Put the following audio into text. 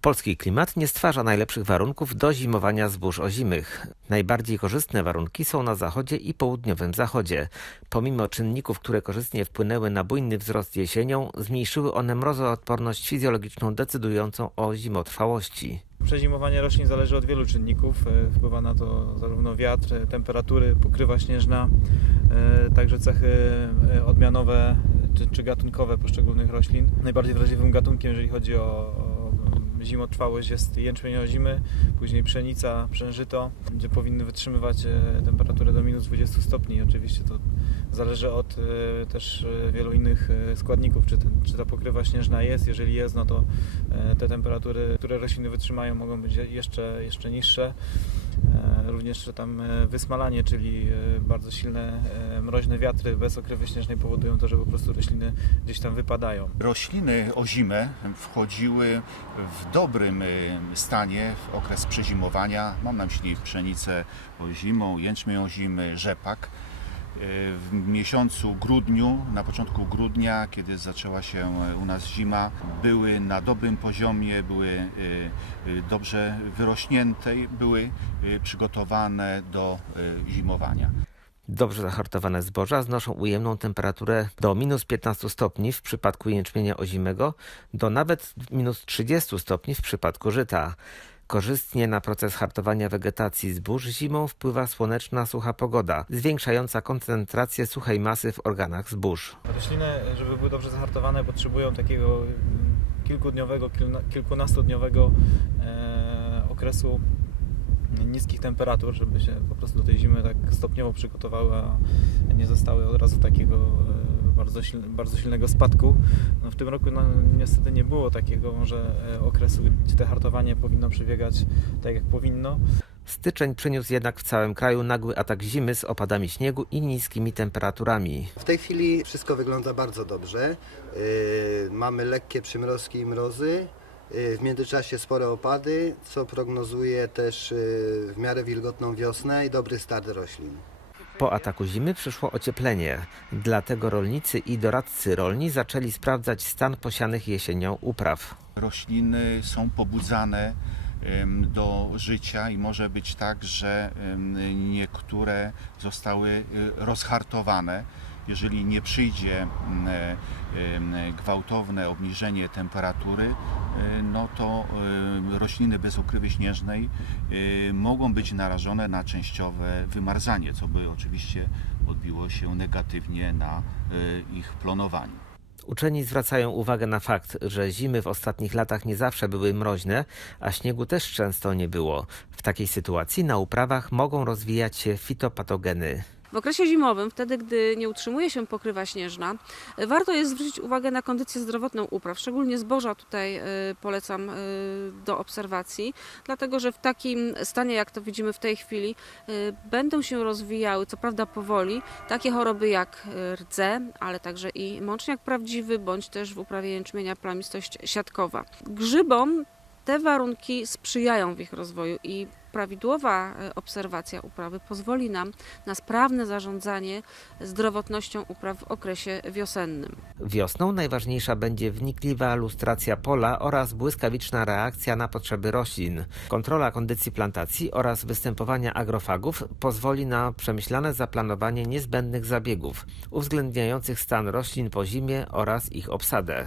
Polski klimat nie stwarza najlepszych warunków do zimowania zbóż ozimych. Najbardziej korzystne warunki są na zachodzie i południowym zachodzie. Pomimo czynników, które korzystnie wpłynęły na bujny wzrost jesienią, zmniejszyły one mrozoodporność fizjologiczną decydującą o zimotrwałości. Przezimowanie roślin zależy od wielu czynników. E, Wpływa na to zarówno wiatr, e, temperatury, pokrywa śnieżna, e, także cechy odmianowe czy, czy gatunkowe poszczególnych roślin. Najbardziej wrażliwym gatunkiem, jeżeli chodzi o zimotrwałość jest jęczmień ozimy, później pszenica, przężyto, gdzie powinny wytrzymywać e, temperaturę do minus 20 stopni. Oczywiście to zależy od e, też e, wielu innych składników, czy, ten, czy ta pokrywa śnieżna jest. Jeżeli jest, no to te temperatury, które rośliny wytrzymają, mogą być je- jeszcze, jeszcze niższe. Również tam e, wysmalanie, czyli e, bardzo silne e, mroźne wiatry bez okrywy śnieżnej powodują to, że po prostu rośliny gdzieś tam wypadają. Rośliny ozime wchodziły w dobrym stanie w okres przezimowania. Mam na myśli pszenicę ozimą, jęczmień ozimy, rzepak. W miesiącu grudniu, na początku grudnia, kiedy zaczęła się u nas zima, były na dobrym poziomie, były y, y, dobrze wyrośnięte, były przygotowane do zimowania. Dobrze zahartowane zboża znoszą ujemną temperaturę do minus 15 stopni w przypadku jęczmienia ozimego, do nawet minus 30 stopni w przypadku żyta. Korzystnie na proces hartowania wegetacji zbóż zimą wpływa słoneczna, sucha pogoda, zwiększająca koncentrację suchej masy w organach zbóż. Rośliny, żeby były dobrze zahartowane, potrzebują takiego kilkudniowego, kilkunastodniowego e, okresu niskich temperatur, żeby się po prostu do tej zimy tak stopniowo przygotowały, a nie zostały od razu takiego e, bardzo, silne, bardzo silnego spadku. No w tym roku no, niestety nie było takiego może e, okresu, gdzie te hartowanie powinno przebiegać tak jak powinno. Styczeń przyniósł jednak w całym kraju nagły atak zimy z opadami śniegu i niskimi temperaturami. W tej chwili wszystko wygląda bardzo dobrze. Yy, mamy lekkie przymrozki i mrozy. Yy, w międzyczasie spore opady, co prognozuje też w miarę wilgotną wiosnę i dobry start roślin. Po ataku zimy przyszło ocieplenie. Dlatego rolnicy i doradcy rolni zaczęli sprawdzać stan posianych jesienią upraw. rośliny są pobudzane do życia i może być tak, że niektóre zostały y, rozhartowane. Jeżeli nie przyjdzie m, e, gwałtowne obniżenie temperatury, y, no to y, rośliny bez okrywy śnieżnej mogą być narażone na częściowe wymarzanie, co by oczywiście odbiło się negatywnie na ich plonowaniu. Uczeni zwracają uwagę na fakt, że zimy w ostatnich latach nie zawsze były mroźne, a śniegu też często nie było. W takiej sytuacji na uprawach mogą rozwijać się fitopatogeny. W okresie zimowym, wtedy gdy nie utrzymuje się pokrywa śnieżna, warto jest zwrócić uwagę na kondycję zdrowotną upraw. Szczególnie zboża tutaj y, polecam y, do obserwacji, dlatego że w takim stanie, jak to widzimy w tej chwili, y, będą się rozwijały, co prawda powoli, takie choroby jak rdze, ale także i mączniak prawdziwy, bądź też w uprawie jęczmienia plamistość siatkowa. Grzybom te warunki sprzyjają w ich rozwoju i prawidłowa e, obserwacja uprawy pozwoli nam na sprawne zarządzanie zdrowotnością upraw w okresie wiosennym. Wiosną najważniejsza będzie wnikliwa lustracja pola oraz błyskawiczna reakcja na potrzeby roślin. Kontrola kondycji plantacji oraz występowania agrofagów pozwoli na przemyślane zaplanowanie niezbędnych zabiegów, uwzględniających stan roślin po zimie oraz ich obsadę.